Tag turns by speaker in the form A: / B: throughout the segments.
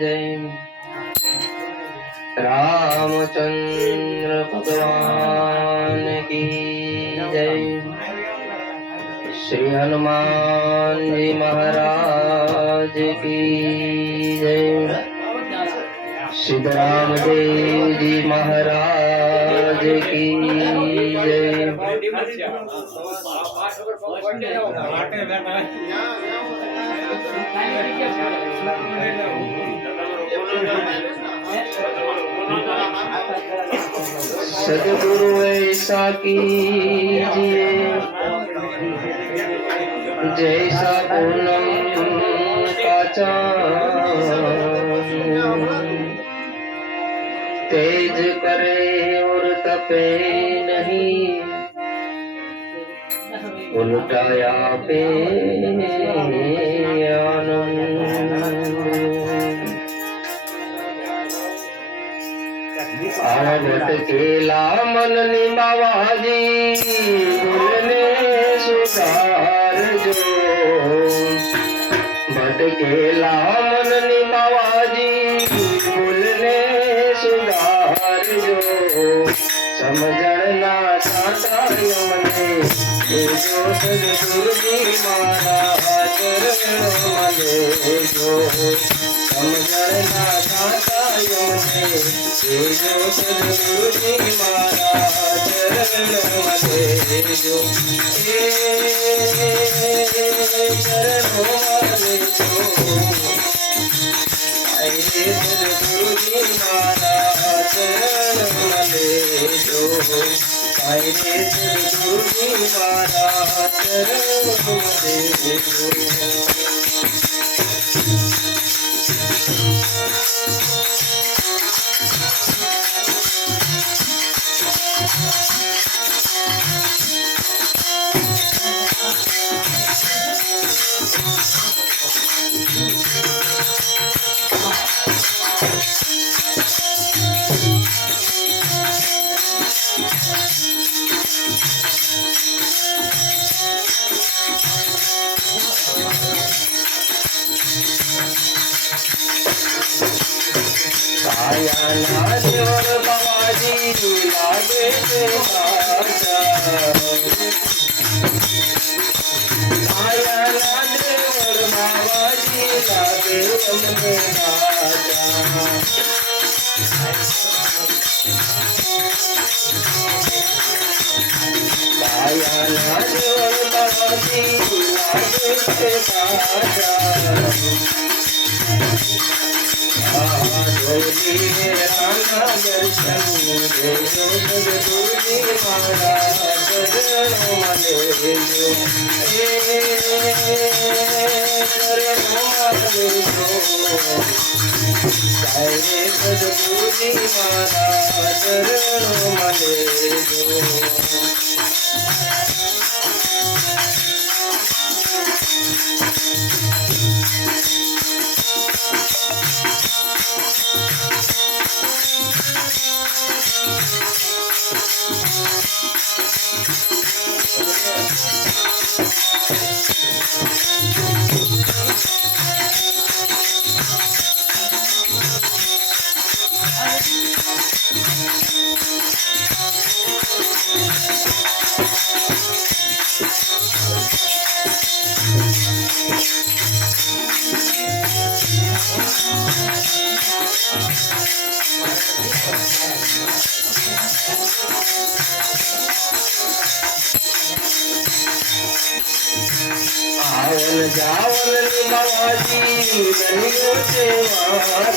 A: जय। रामचंद्र भगवान की जय। श्री हनुमान जी महाराज की जय। सिद्धराम देव जी महाराज की जय। Thank you. सदगुरु ऐसा कीजिए। जैसा पूनम तेज करे और तपे नहीं। उल्टाया पे आनंद। आवत केला मन निमावाजी। गुलने सुधार जो। भट केला मन निमावाजी। गुलने सुधार जो। समझण ना चाहता मने जो सदगुरु महाराज मने जो। समझण ना चाहता चरणों में जो सदगुरु जी मारा चरणों में जो चरणों में जो सदगुरु जी मारा चरणों में जो सदगुरु जी मारा चरणों में जो સદગુરુજી મારા ચરણો મને જો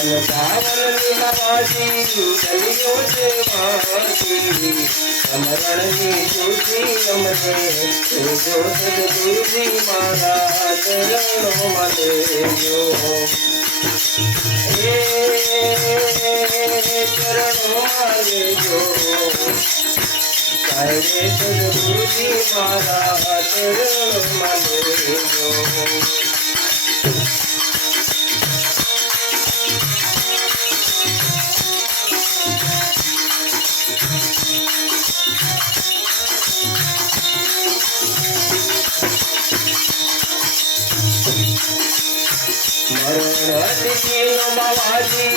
A: સંસાર વિનાશી કલિયું છે માસી સમરણની જ્યોતિ અમરે જો સદગુરુજી મારા ચરણો માટે ગયો હે ચરણો મારે જો કાયરે સદગુરુજી મારા ચરણો मवाली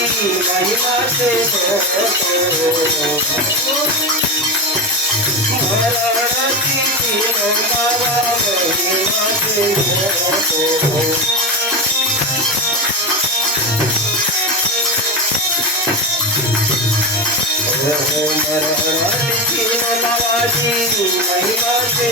A: महिमा से भरती बाबा महिमा से नवाजी महिमा से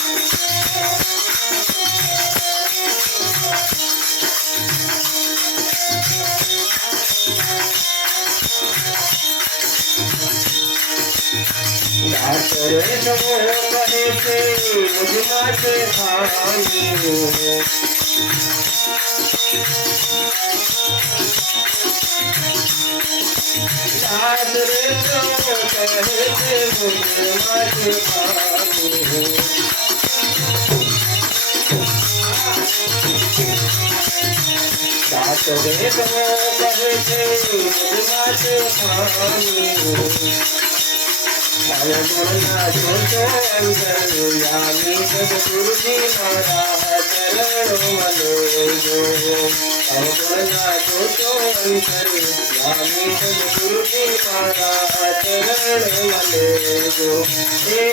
A: नौकरी से मुझमा से खाई हो याद रे तो कहते मुझमा से खाई हो सात रे तो कहते मुझमा से खाई हो સદગુરુજી મારા ચરણો અવગણના જોતો અંતરે મારા ચરણ મલેજો હે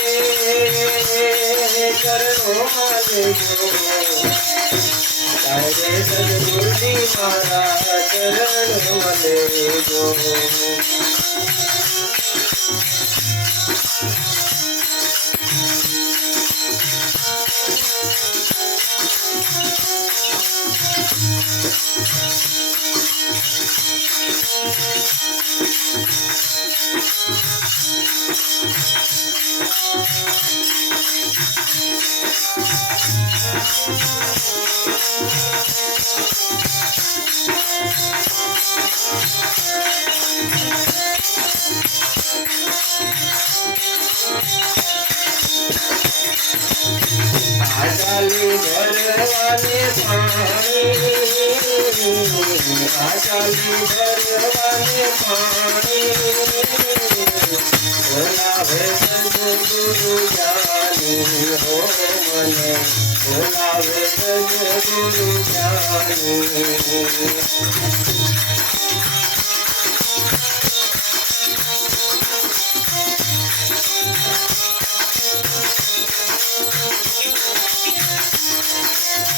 A: આચાલી ભરવાને પાણી આચાલી ભરવાને પાણી બોલાવે સદગુરુ જાની હો મને બોલાવે સદગુરુ જાની Thank you.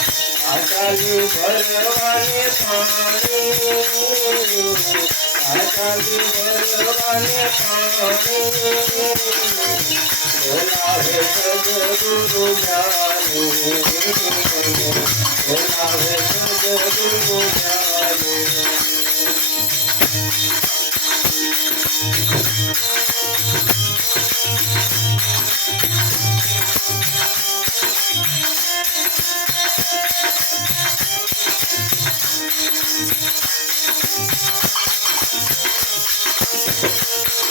A: अटल भरवाने पानी अटल Thank you.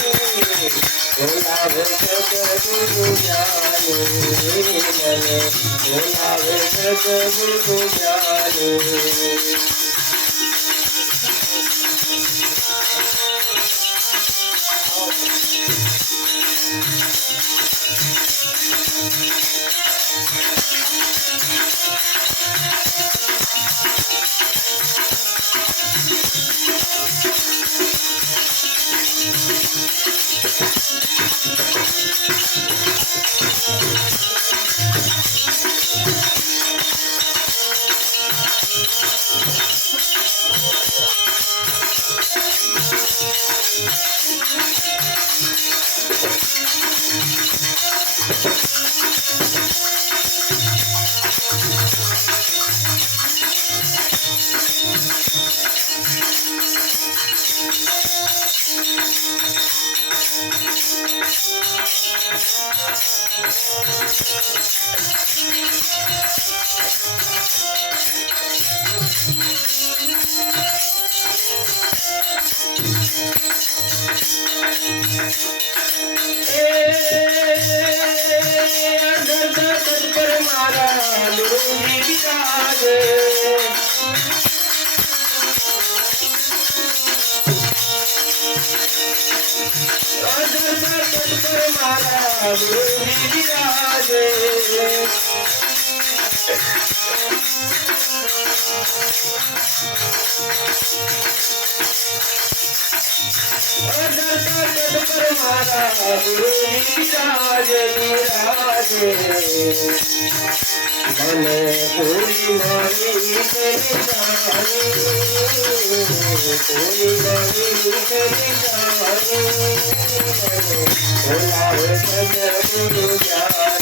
A: गुरु जानो Thank you. મારા ગુરુજી વિરાજે અજર પર મને પૂરી મારી કરી જાણી પૂરી મારી કરી જાણી બોલાવે સજગુરુ જા